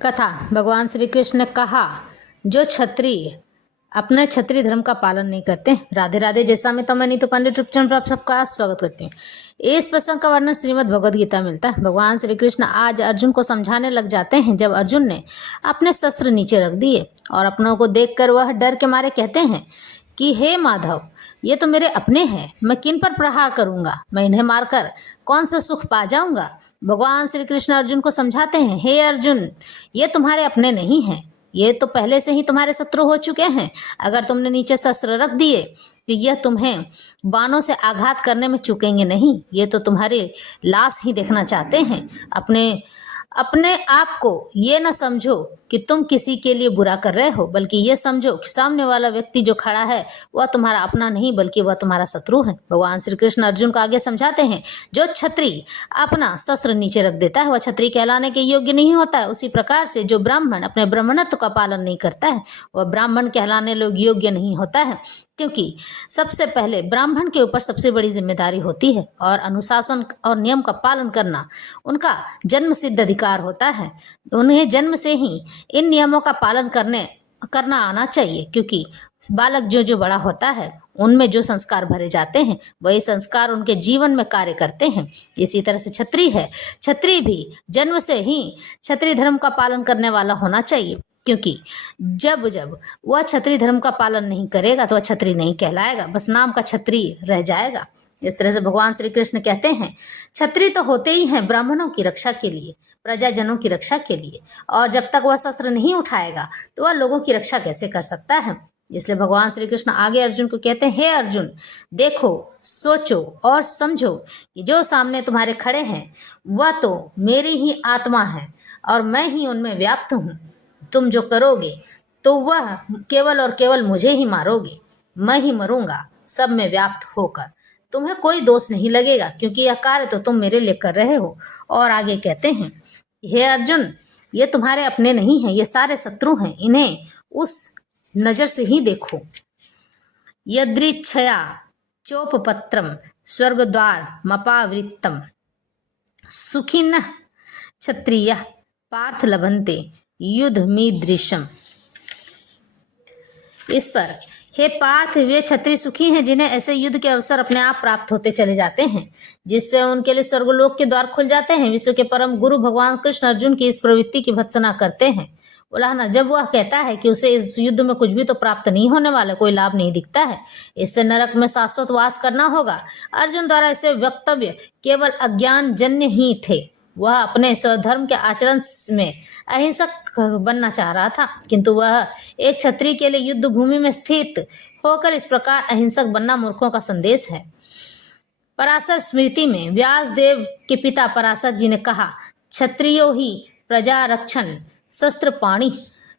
कथा। भगवान श्री कृष्ण ने कहा, जो क्षत्रिय अपने क्षत्रिय धर्म का पालन नहीं करते। राधे राधे। जैसा मैं नीतू पांडे यूट्यूब चैनल पर आप सबका स्वागत करती हूँ। इस प्रसंग का वर्णन श्रीमद् भगवद गीता मिलता है। भगवान श्री कृष्ण आज अर्जुन को समझाने लग जाते हैं। जब अर्जुन ने अपने शस्त्र नीचे रख दिए और अपनों को देखकर वह डर के मारे कहते हैं कि हे माधव, ये तो मेरे अपने हैं, मैं किन पर प्रहार करूंगा? मैं इन्हें मारकर कौन सा सुख पा जाऊंगा? भगवान श्री कृष्ण अर्जुन को समझाते हैं, हे अर्जुन, ये तुम्हारे अपने नहीं हैं, ये तो पहले से ही तुम्हारे शत्रु हो चुके हैं। अगर तुमने नीचे शस्त्र रख दिए तो यह तुम्हें बाणों से आघात करने में चूकेंगे नहीं। ये तो तुम्हारी लाश ही देखना चाहते हैं। अपने आप को ये न समझो कि तुम किसी के लिए बुरा कर रहे हो, बल्कि ये समझो कि सामने वाला व्यक्ति जो खड़ा है वह तुम्हारा अपना नहीं बल्कि वह तुम्हारा शत्रु है। भगवान श्री कृष्ण अर्जुन को आगे समझाते हैं, जो क्षत्रिय अपना शस्त्र नीचे रख देता है वह क्षत्रिय कहलाने के योग्य नहीं होता है। उसी प्रकार से जो ब्राह्मण अपने ब्राह्मणत्व का पालन नहीं करता है वह ब्राह्मण कहलाने योग्य नहीं होता है, क्योंकि सबसे पहले ब्राह्मण के ऊपर सबसे बड़ी जिम्मेदारी होती है और अनुशासन और नियम का पालन करना उनका जन्म सिद्ध अधिकार होता है। उन्हें जन्म से ही इन नियमों का पालन करना आना चाहिए, क्योंकि बालक जो बड़ा होता है उनमें जो संस्कार भरे जाते हैं वही संस्कार उनके जीवन में कार्य करते हैं। इसी तरह से क्षत्रिय भी जन्म से ही क्षत्रिय धर्म का पालन करने वाला होना चाहिए, क्योंकि जब वह क्षत्रिय धर्म का पालन नहीं करेगा तो वह क्षत्रिय नहीं कहलाएगा, बस नाम का क्षत्रिय रह जाएगा। इस तरह से भगवान श्री कृष्ण कहते हैं, क्षत्रिय तो होते ही हैं ब्राह्मणों की रक्षा के लिए, प्रजाजनों की रक्षा के लिए, और जब तक वह शस्त्र नहीं उठाएगा तो वह लोगों की रक्षा कैसे कर सकता है? इसलिए भगवान श्री कृष्ण आगे अर्जुन को कहते हैं, हे अर्जुन, देखो, सोचो और समझो कि जो सामने तुम्हारे खड़े हैं वह तो मेरी ही आत्मा है और मैं ही उनमें व्याप्त हूँ। तुम जो करोगे तो वह केवल और केवल मुझे ही मारोगे, मैं ही मरूंगा सब में व्याप्त होकर। तुम्हें कोई दोष नहीं लगेगा, क्योंकि यह कार्य तो तुम मेरे लिए कर रहे हो। और आगे कहते हैं, हे अर्जुन, ये तुम्हारे अपने नहीं हैं, ये सारे शत्रु हैं, इन्हें उस नजर से ही देखो। यदृच्छया चोपपत्रम स्वर्गद्वार मपावृत्तम सुखिन क्षत्रिय पार्थ लभन्ते युद्धमीदृशम। इस पर, हे पार्थ, वे क्षत्रिय सुखी हैं जिन्हें ऐसे युद्ध के अवसर अपने आप प्राप्त होते चले जाते हैं, जिससे उनके लिए स्वर्गलोक के द्वार खुल जाते हैं। विश्व के परम गुरु भगवान कृष्ण अर्जुन की इस प्रवृत्ति की भत्सना करते हैं। उलाहना, जब वह कहता है कि उसे इस युद्ध में कुछ भी तो प्राप्त नहीं होने वाला, कोई लाभ नहीं दिखता है, इससे नरक में शाश्वत वास करना होगा। अर्जुन द्वारा ऐसे वक्तव्य केवल अज्ञान जन्य ही थे। वह अपने स्वधर्म के आचरण में अहिंसक बनना चाह रहा था, किंतु वह एक क्षत्रिय के लिए युद्ध भूमि में स्थित होकर इस प्रकार अहिंसक बनना मूर्खों का संदेश है। पराशर स्मृति में व्यास देव के पिता पराशर जी ने कहा, क्षत्रियो ही प्रजा रक्षण शस्त्र पाणि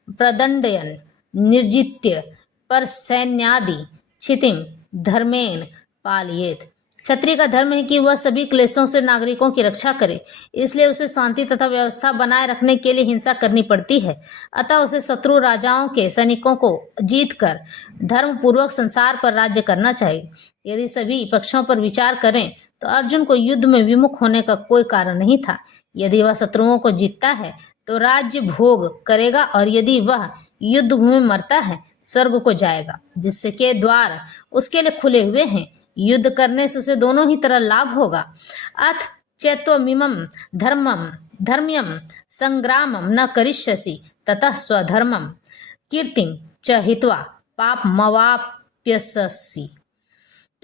प्रदंडयन निर्जित्य पर सैन्यादि क्षितिम धर्मेण पालयेत। क्षत्रिय का धर्म है कि वह सभी क्लेशों से नागरिकों की रक्षा करे, इसलिए उसे शांति तथा व्यवस्था बनाए रखने के लिए हिंसा करनी पड़ती है। अतः उसे शत्रु राजाओं के सैनिकों को जीतकर धर्म पूर्वक संसार पर राज्य करना चाहिए। यदि सभी पक्षों पर विचार करें तो अर्जुन को युद्ध में विमुख होने का कोई कारण नहीं था। यदि वह शत्रुओं को जीतता है तो राज्य भोग करेगा, और यदि वह युद्ध भूमि मरता है स्वर्ग को जाएगा, जिसके द्वार उसके लिए खुले हुए हैं। युद्ध करने से उसे दोनों ही तरह लाभ होगा। अथ चैत्वमिमं धर्म्यम संग्रामम न करिष्यसि ततः स्वधर्मम कीर्तिम च हित्वा पापमवाप्यसि।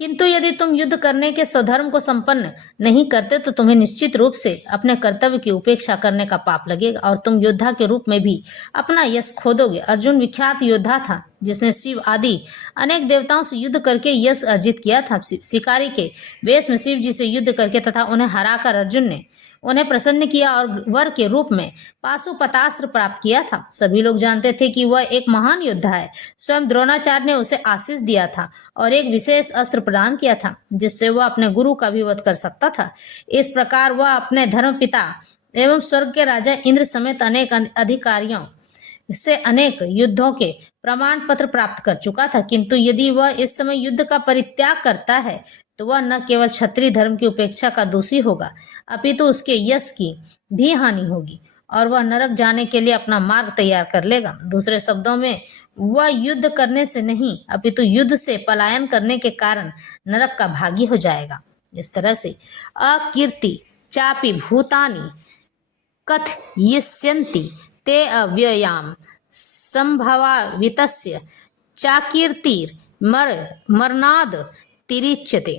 किंतु यदि तुम युद्ध करने के स्वधर्म को संपन्न नहीं करते तो तुम्हें निश्चित रूप से अपने कर्तव्य की उपेक्षा करने का पाप लगेगा, और तुम योद्धा के रूप में भी अपना यश खो दोगे। अर्जुन विख्यात योद्धा था, जिसने शिव आदि अनेक देवताओं से युद्ध करके यश अर्जित किया था। शिकारी के वेश में शिव जी से युद्ध करके तथा उन्हें हराकर अर्जुन ने उन्हें प्रसन्न किया और वर के रूप में पाशुपतास्त्र प्राप्त किया था। सभी लोग जानते थे कि वह एक महान योद्धा है। स्वयं द्रोणाचार्य ने उसे आशीष दिया था और एक विशेष अस्त्र प्रदान किया था, जिससे वह अपने गुरु का भी वध कर सकता था। इस प्रकार वह अपने धर्मपिता एवं स्वर्ग के राजा इंद्र समेत अनेक अधिकारियों से अनेक युद्धों के प्रमाण पत्र प्राप्त कर चुका था। किंतु यदि वह इस समय युद्ध का परित्याग करता है तो वह न केवल क्षत्रिय धर्म की उपेक्षा का दोषी होगा, अपितु उसके यश की भी हानि होगी और वह नरक जाने के लिए अपना मार्ग तैयार कर लेगा। दूसरे शब्दों में, वह युद्ध करने से नहीं अपितु युद्ध से पलायन करने के कारण नरक का भागी हो जाएगा। इस तरह से अकीर्ति चापि भूतानि कथयिष्यन्ति ते अव्ययाम संभवावितस्य चाकीर्तिर मरनाद तिरिच्यते।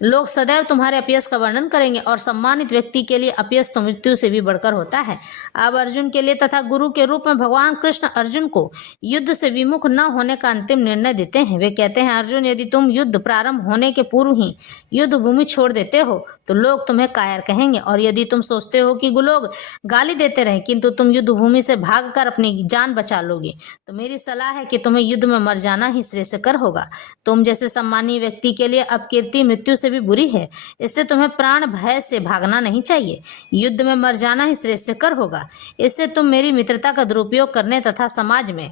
लोग सदैव तुम्हारे अपयश का वर्णन करेंगे और सम्मानित व्यक्ति के लिए अपयश तो मृत्यु से भी बढ़कर होता है। अब अर्जुन के लिए तथा गुरु के रूप में भगवान कृष्ण अर्जुन को युद्ध से विमुख न होने का अंतिम निर्णय देते हैं। वे कहते हैं, अर्जुन, यदि तुम युद्ध प्रारंभ होने के पूर्व ही युद्ध भूमि छोड़ देते हो तो लोग तुम्हें कायर कहेंगे, और यदि तुम सोचते हो कि लोग गाली देते रहें किंतु तुम युद्ध भूमि से भागकर अपनी जान बचा लोगे, तो मेरी सलाह है कि तुम्हें युद्ध में मर जाना ही श्रेयस्कर होगा। तुम जैसे सम्मानीय व्यक्ति के लिए अपकीर्ति मृत्यु भी बुरी है, इसलिए तुम्हें प्राण भय से भागना नहीं चाहिए। युद्ध में मर जाना ही श्रेयस्कर होगा। इससे तुम मेरी मित्रता का दुरुपयोग करने तथा समाज में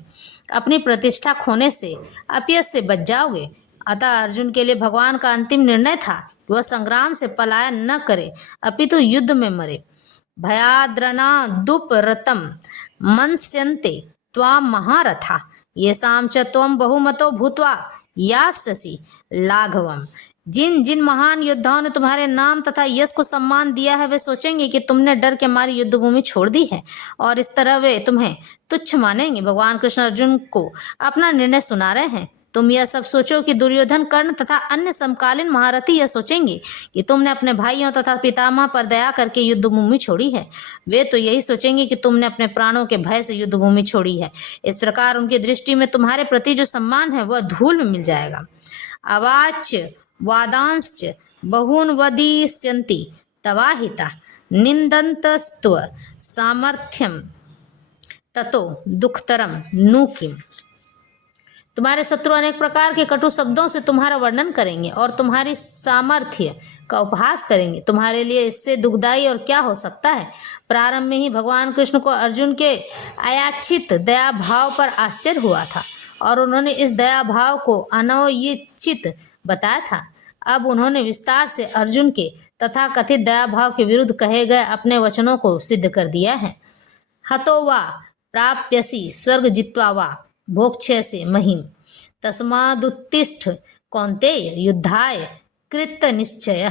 अपनी प्रतिष्ठा खोने से अपयश से बच जाओगे। अतः अर्जुन के लिए भगवान का अंतिम निर्णय था कि वह संग्राम से पलायन न करे अपितु युद्ध में मरे। भयाद्रना दुपरतम मनस्यन्ते त्वाम महारथा येषां च त्वं बहुमतो भूत्वा यास्यसि लाघवम्। जिन जिन महान योद्धाओं ने तुम्हारे नाम तथा यश को सम्मान दिया है, वे सोचेंगे कि तुमने डर के मारे युद्ध भूमि छोड़ दी है, और इस तरह वे तुम्हें तुच्छ मानेंगे। भगवान कृष्ण अर्जुन को अपना निर्णय सुना रहे हैं। तुम यह सब सोचो कि दुर्योधन, कर्ण तथा अन्य समकालीन महारथी यह सोचेंगे कि तुमने अपने भाइयों तथा पितामह पर दया करके युद्ध भूमि छोड़ी है। वे तो यही सोचेंगे कि तुमने अपने प्राणों के भय से युद्ध भूमि छोड़ी है। इस प्रकार उनकी दृष्टि में तुम्हारे प्रति जो सम्मान है वह धूल में मिल जाएगा। अवाच वादांश्च बहून् वदिष्यन्ति तवाहिता निन्दन्तस्त्व सामर्थ्यम ततो दुःखतरम नु किम। तुम्हारे शत्रु अनेक प्रकार के कटु शब्दों से तुम्हारा वर्णन करेंगे और तुम्हारी सामर्थ्य का उपहास करेंगे। तुम्हारे लिए इससे दुखदायी और क्या हो सकता है। प्रारंभ में ही भगवान कृष्ण को अर्जुन के अयाचित दया भाव पर आश्चर्य हुआ था और उन्होंने इस दया भाव को अनौचित बताया था। अब उन्होंने विस्तार से अर्जुन के तथा कथित दया भाव के विरुद्ध कहे गए अपने वचनों को सिद्ध कर दिया है। हतो वा प्राप्यसि स्वर्ग जित्वा वा भोक्ष्यसि महिम तस्मादुत्तिष्ठ कौन्तेय युद्धाय कृत निश्चय।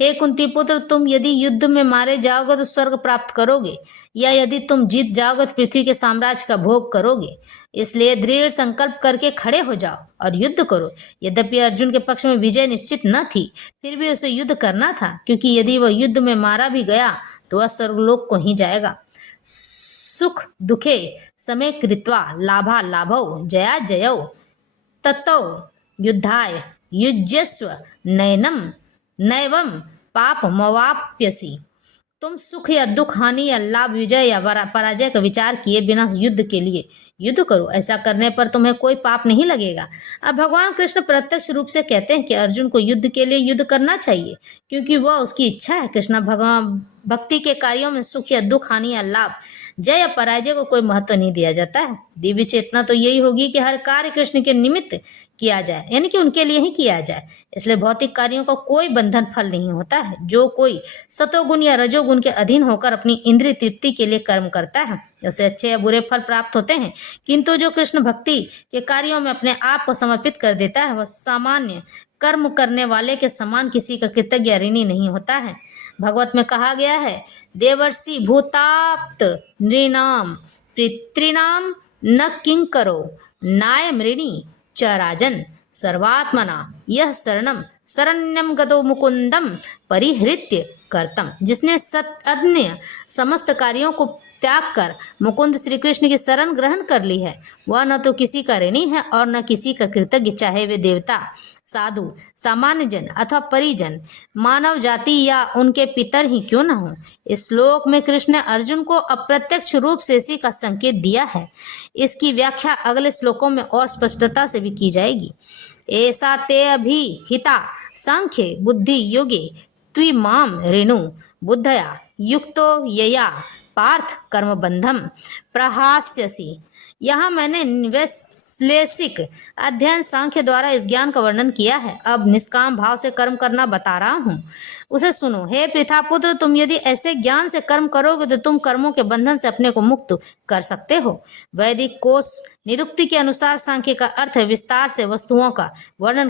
हे कुंती पुत्र, तुम यदि युद्ध में मारे जाओगे तो स्वर्ग प्राप्त करोगे, या यदि तुम जीत जाओगे तो पृथ्वी के साम्राज्य का भोग करोगे। इसलिए दृढ़ संकल्प करके खड़े हो जाओ और युद्ध करो। यद्यपि अर्जुन के पक्ष में विजय निश्चित न थी, फिर भी उसे युद्ध करना था, क्योंकि यदि वह युद्ध में मारा भी गया तो वह स्वर्गलोक को ही जाएगा। सुख दुखे समय कृत्वा लाभा लाभौ जया जयौ ततौ युद्धाय युज्यस्व नैनम नैवम पाप मवाप्यसी। तुम सुख या दुख, हानि या लाभ, विजय या पराजय का विचार किए बिना युद्ध के लिए युद्ध करो। ऐसा करने पर तुम्हें कोई पाप नहीं लगेगा। अब भगवान कृष्ण प्रत्यक्ष रूप से कहते हैं कि अर्जुन को युद्ध के लिए युद्ध करना चाहिए, क्योंकि वह उसकी इच्छा है। कृष्ण भगवान भक्ति के कार्यों में सुख या दुख, हानि या लाभ, जय या पराजय को कोई महत्व नहीं दिया जाता है। दिव्य चेतना तो यही होगी कि हर कार्य कृष्ण के निमित्त किया जाए, यानी कि उनके लिए ही किया जाए। इसलिए भौतिक कार्यों का कोई बंधन फल नहीं होता है। जो कोई सतोगुण या रजोगुण के अधीन होकर अपनी इंद्रिय तृप्ति के लिए कर्म करता है, उसे अच्छे या बुरे फल प्राप्त होते हैं, किंतु जो कृष्ण भक्ति के कार्यों में अपने आप को समर्पित कर देता है, वह सामान्य कर्म करने वाले के समान किसी का कृतज्ञ ऋणी नहीं होता है। भगवत में कहा गया है, देवर्षि भूताप्त नृणाम पितॄणाम न किंकरो नाय मृणी च राजन सर्वात्मना यह शरणम शरण्यम गतो मुकुंदम परिहृत्य करतम। जिसने अन्य समस्त कार्यों को त्याग कर मुकुंद श्री कृष्ण की शरण ग्रहण कर ली है, वह न तो किसी का ऋणी है और न किसी का कृतज्ञ, चाहे वे देवता, साधु, सामान्य जन अथवा परिजन, मानव जाति या उनके पितर ही क्यों न हो। इस श्लोक में कृष्ण ने अर्जुन को अप्रत्यक्ष रूप से इसी का संकेत दिया है। इसकी व्याख्या अगले श्लोकों में और स्पष्टता से भी की जाएगी। ऐसा ते अभिहिता सांख्ये बुद्धि योगे त्विमाम रेणु बुद्धया युक्तो यया पार्थ कर्मबंधम प्रहास्यसि यहाँ मैंने वैश्लेषिक अध्ययन सांख्य द्वारा इस ज्ञान का वर्णन किया है। अब निष्काम भाव से कर्म करना बता रहा हूँ, उसे सुनो। हे पृथापुत्र, तुम यदि ऐसे ज्ञान से कर्म करोगे तो तुम कर्मों के बंधन से अपने को मुक्त कर सकते हो। वैदिक कोश निरुक्ति के अनुसार सांख्य का अर्थ है विस्तार से वस्तुओं का वर्णन